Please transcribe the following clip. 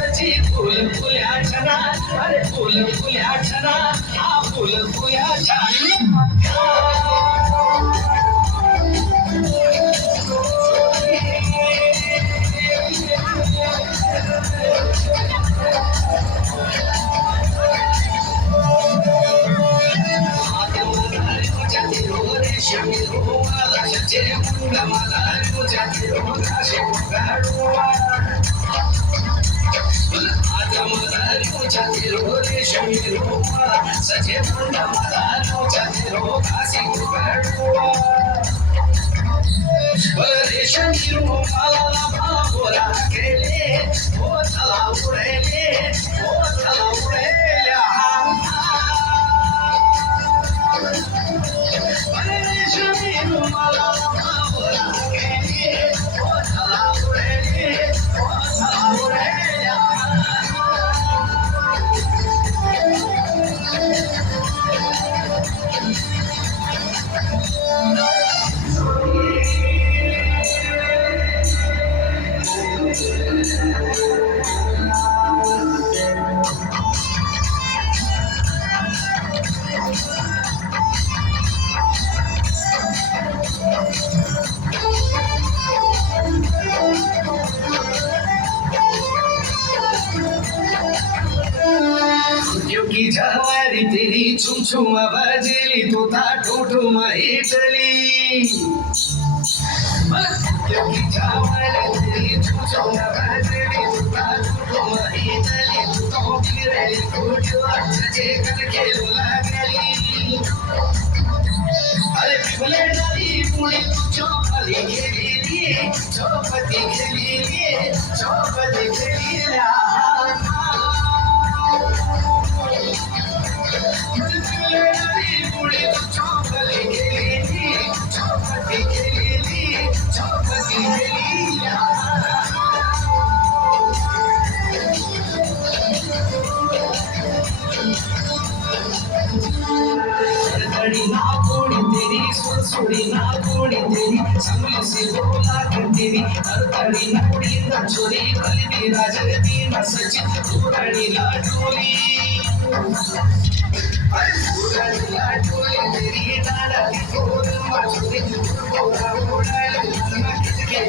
सची फुल फुल्या छना अरे फुल फुल्या छना हा फुल फुल्या छना सचे पुंडा मला चंद्रो कासी रेशमी रुमाला बाबोला केले ओ चला उडेले ओ चला उडेल्या रेशमी रुमाला बाबोला केले ओ चला उडेले ओ चला उडेल्या की जवारी तेरी छुम छुम बजली तू था ठूठू महितली की जवारी तेरी छुम छुम बजली तू था ठूठू महितली तू तो गिरली तू अच्छे करके लागली अरे पिघले डाली पुड़ी चौपली खेली चौपती खेली सुड़ी ना गोड़ी तेरी संगल से बोला कर तेरी तरतड़ी ना कुड़ी ना छोरी भली मेरा जगती ना सची पूरणी लाडोली पूरणी लाडोली तेरी नाना की गोद मछली गोरा गोरा ना किसके